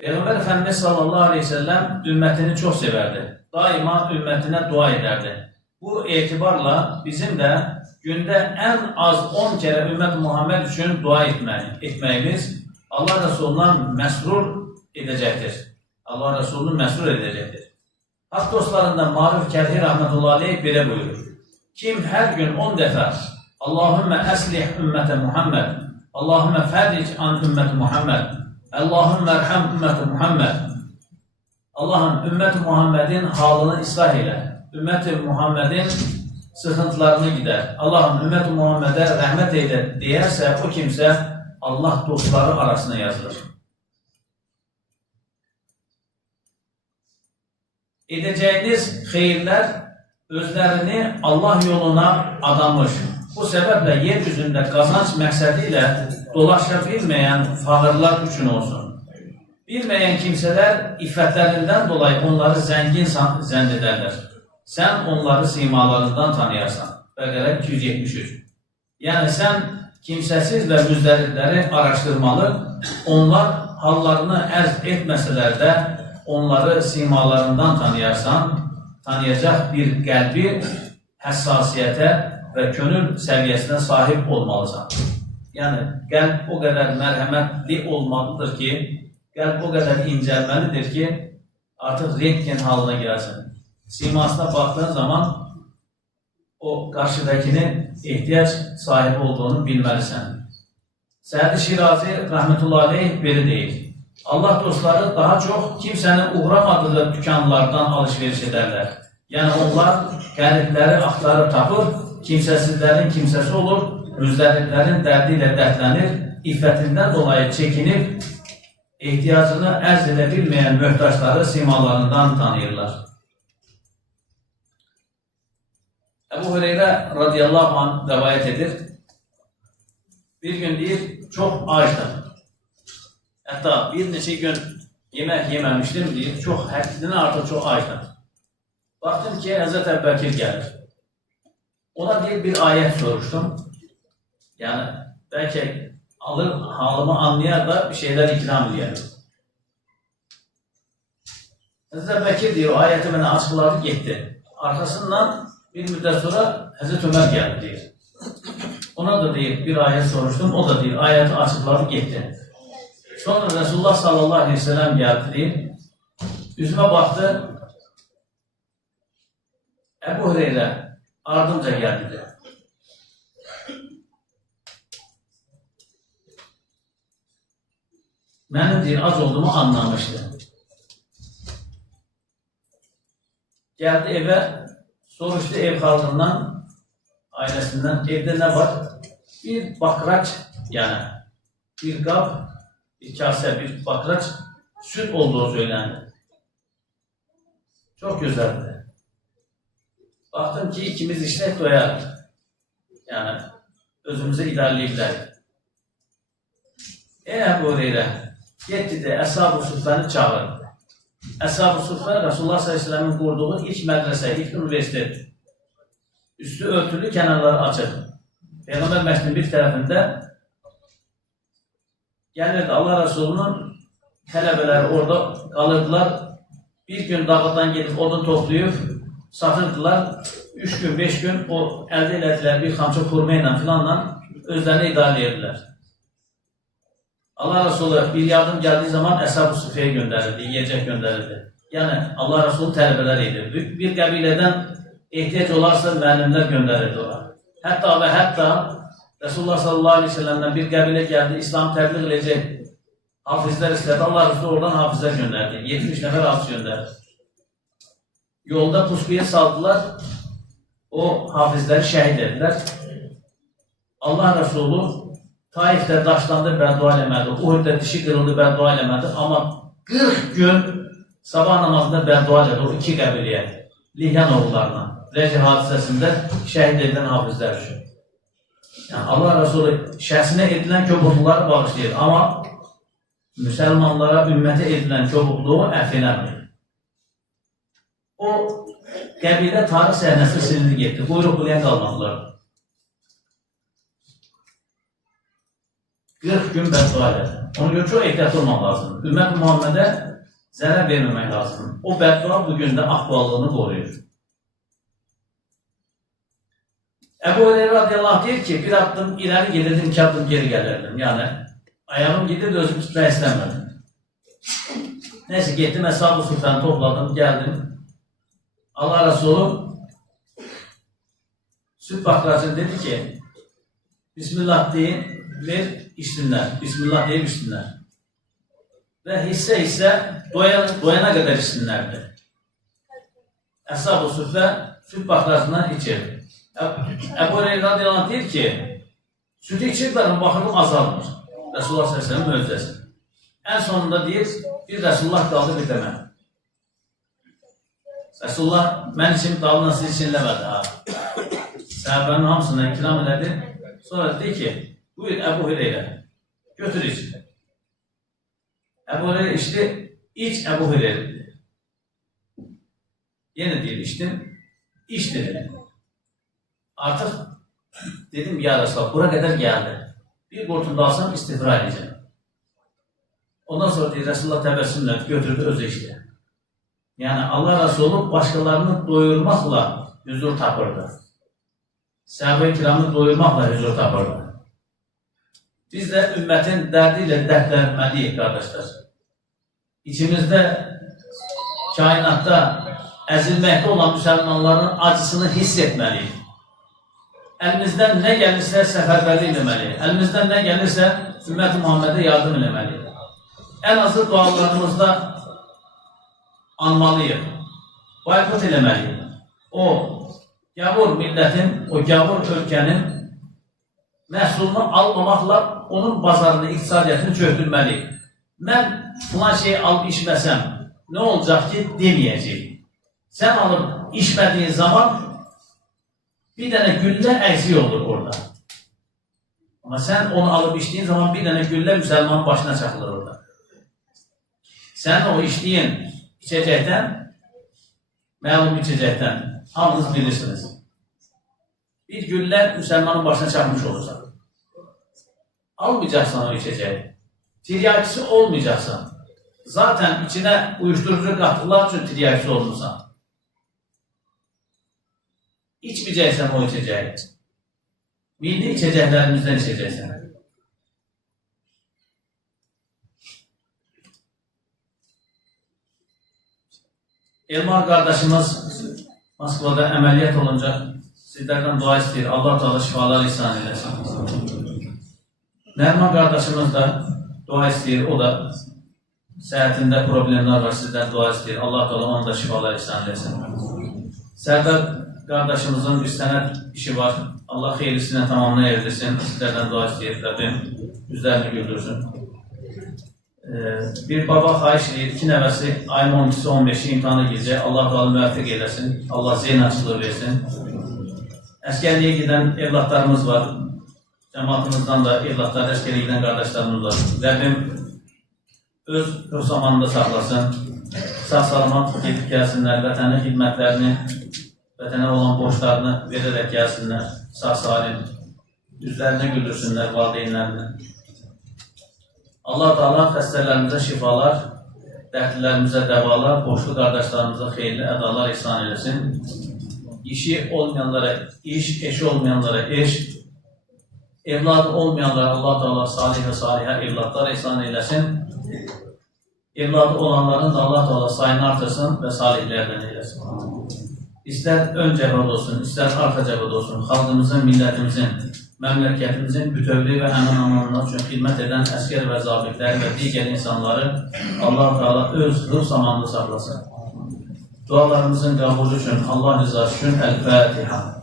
Peygamber Efendimiz sallallahu aleyhi ve sellem ümmetini çok severdi. Daima ümmetine dua ederdi. Bu etibarla bizim de günde en az 10 kere ümmet Muhammed için dua etmemiz Allah Resulü'nden mesrur edecektir. Allah Resulü'nü mesrur edecektir. Hak dostlarından Maruf Kerhi rahmetullahi aleyh böyle buyurur. Kim her gün 10 defa Allahümme eslih ümmete Muhammed, Allahümme ferric an ümmeti Muhammed, Allahümme erham ümmeti Muhammed, Allah'ım ümmeti Muhammed'in halını ıslah eyle, ümmeti Muhammed'in sıkıntılarını gider, Allah'ım ümmeti Muhammed'e rahmet eyle diyerse o kimse Allah dostları arasına yazılır. Edeceğiniz hayırlar özlerini Allah yoluna adamış. Bu sebeple yeryüzünde kazanç məqsədiyle dolaşabilmeyen fağırlar için olsun. Bilmeyen kimseler iffetlerinden dolayı onları zengin zannederler. Sen onları simalarından tanıyarsan. Bəqərə 273. Yani sen kimsesiz ve müzdaripleri araştırmalı. Onlar hallarını erz etmeseler de onları simalarından tanıyarsan, tanıyacak bir kalbi, hassasiyete ve könül seviyesine sahip olmalısan. Yani kalp o kadar merhametli olmalıdır ki, kalp o kadar incelmelidir ki artık rentgen haline gelsin. Simasına baktığın zaman o karşıdakinin ihtiyaç sahibi olduğunu bilmelisin. Sa'd-i Şirazi rahmetullahi aleyh böyle değil. Allah dostları daha çok kimsenin uğramadığı dükkanlardan alışveriş ederler. Yani onlar garipleri aktarıp tapır, kimsesizlerin kimsesi olur, müzdariplerin derdiyle dertlenir, iffetinden dolayı çekinip, ihtiyacını erz edebilmeyen mühtaçları simalarından tanıyırlar. Ebu Hureyre radıyallahu anh rivayet edir. Bir gün deyir, çok açtım. Hatta bir neçə gün yemek yememiştim deyir, həddindən artıq çox açtım. Baktım ki Hazreti Ebubəkir gelir. Ona bir ayet soruştum. Yani belki alır halımı anlayar da bir şeyler ikram ediyor. Hazreti Ebubəkir diyor, o ayeti bana açıkladı gitti. Arkasından bir müddet sonra Hazreti Ömer geldi diyor. Ona da diyor, bir ayet soruştum, o da diyor, ayeti açıkladı gitti. Sonra Resulullah sallallahu aleyhi ve sellem geldi diyor. Yüzüme baktı. Ebu Hureyre ardımca geldi diyor. Benim diyor, az olduğumu anlamıştı. Geldi eve, soruştu ev halkından, ailesinden, evde ne var? Bir bakraç, yani bir kap, bir kase, bir bakraç süt olduğu söylendi. Çok güzeldi. Baktım ki ikimiz işte doyar. Yani özümüzü idareleyebiliriz. Ebu Hureyre gitti de Ashab-ı Suffa'nı çağırdı. Ashab-ı Suffa Resulullah sallallahu aleyhi ve sellem'in kurduğu ilk medrese, ilk üniversite. Üstü örtülü, kenarları açık. Peygamber Mescidinin bir tarafında gelirdi Allah Resulü'nün tələbələri orada kalırdılar. Bir gün dağdan gelip odun toplayıp satırdılar. 3 gün, 5 gün o elde elediler bir kamçı kurmayla filanla özlerini idare edirler. Allah Resulü bir yardım geldiği zaman Ashab-ı Suffa'ya gönderirdi, yiyecek gönderirdi. Yani Allah Resulü tələbələr edir. Bir kabileden ihtiyaç olarsa müəllimler gönderirdi ona. Hatta ve hatta Resulullah sallallahu aleyhi ve sellem'den bir kabile geldi, İslam tebliğ edecek hafizler istedi. Allah Resulü oradan hafizler gönderdi. 70 nefer hafiz gönderdi. Yolda puskuya saldılar. O hafizleri şehit ettiler. Allah Resulü Taif'te daşlandı, beddua eləmədi. Uhud'da dişi kırıldı, beddua eləmədi. Ama 40 gün sabah namazında beddua elədi o iki kabileye. Lihyan oğullarına. Reci hadisesinde şehit edilen hafizler için. Yani Allah Resulü şəxsinə edilən köpukluları bağışlayır. Ama Müslümanlara, ümmete edilen köpukluğu əff eləmir. O qəbilə tarix səhnəsi silindi getdi. Buyruq bulayan qalmadılar. 40 gün beddua elədi. Ona görə çox ehtiyatlı olmaq lazımdır. Ümmət Muhammedə zərər verməmək lazımdır. O bəddua bugün də aktuallığını qoruyur. Əbu Hüreyra radiyallahu deyir ki, bir addım ileri gelirdim, 2 addım geri gelirdim. Yani ayağım gidirdi, özüm tutmaya istemedim. Neyse gittim, Eshab-ı Sufyan'ı topladım, geldim. Allah Resulü süt bakracı dedi ki, Bismillah deyin, ver içsinler. Bismillah deyip içsinler. Ve hisse doyana kadar içsinlerdi. Eshab-ı Sufyan süt bakracından içirdi. Ebu Hüreyra radiyallahu anh deyir ki, sütü içirdiler, baxırdım azalmır. Resulullah sallallahu aleyhi ve sellem möcüzəsi. En sonunda deyir, bir Resulullah qaldı, bir də mən. Resulullah mən için dalına siz için eləmədi. Səhabənin hamısına ikram elədi. Sonra dedi ki, buyur Ebu Hüreyra, götür iç. Ebu Hüreyra içti, iç Ebu Hüreyra dedi. Yine deyir, içtim, iç dedi. Artık dedim ya Resulallah, bura kadar geldi. Bir kurtunda alsam istifra edeceğim. Ondan sonra deyir, Resulullah təbəssümlə götürdü, özü içti. Yani Allah Resulü başkalarını doyurmakla huzur tapırdı. Sahabe-i kiramı doyurmakla huzur tapırdı. Biz de ümmetin derdiyle dertlenmeliyiz kardeşler. İçimizde, kainatta ezilmekte olan Müslümanların acısını hissetmeliyiz. Elimizden ne gelirse seferberlik etmeli. Elimizden ne gelirse Ümmet-i Muhammed'e yardım etmeli. En azı dualarımızda anmalıyız. Boykot etmeliyiz. O gavur milletin, o gavur ülkenin məhsulunu almamakla onun bazarını, iktisadiyatını çöktürmeli. Ben falan şeyi alıp içmesem ne olacak ki demeyeceğim. Sen alıp içmediğin zaman bir tane gülle eksik olur orada. Ama sen onu alıp içtiğin zaman bir tane gülle Müslümanın başına çakılır orada. Sen o içtiğin içecekten, məlum içecekten, hamınız bilirsiniz. Bir gülle Müslümanın başına çakmış olacak. Almayacaksan o içeceği. Tiryakisi olmayacaksan. Zaten içine uyuşturucu katılar için tiryakisi olmuşsan. İçmeyeceksen o içeceği. Milli içeceklerimizden içeceksen. Elmar kardeşimiz Moskva'da ameliyat olunca sizlerden dua istiyor. Allah Teala şifalar ihsan eylesin. Nerman kardeşimiz de dua istiyor. O da seyahatinde problemler var. Sizden dua istiyor. Allah Teala ona da şifalar ihsan eylesin. Serdar kardeşimizin bir senet işi var. Allah hayırlısına tamamına erdirsin. Sizlerden dua istiyor. Rabbim yüzlerini güldürsün. Bir baba xahiş edir, 2 nəvəsi ayın 12-si 15-i imtihana girəcək. Allah Teala müvəffəq eləsin. Allah zeyn açılığı versin. Əskərliyə gedən evlatlarımız var. Cəmaatımızdan da evlatlar, əskərliyə gedən qardaşlarımız var. Rəbbim öz zamanında saxlasın. Sağ-salamat gedib gəlsinlər. Vətənə xidmətlərini, vətənə olan borçlarını verərək gəlsinlər. Sağ-salim. Yüzlərini güldürsünlər valideynlərini. Allah Teala xəstələrimizə şifalar, dərdlilərimizə dəvalar, borçlu qardaşlarımıza xeyirli ədalar ihsan eləsin. İşi olmayanlara iş, eşi olmayanlara eş, evladı olmayanlara Allah Teala salih və salihə evladlar ihsan eləsin. Evladı olanların da Allah Teala sayını artırsın və salihlərdən eləsin. İstər ön cəvab olsun, istər arxa cəvab olsun, xalqımızın, millətimizin, məmləkətimizin bütövlüyü və əmin-amanlığı üçün xidmət edən əskər və zabitləri və digər insanları Allah-u Teala öz ruh zamanında saxlasın. Dualarımızın qəbulu üçün Allah rızası üçün Əl-Fatiha.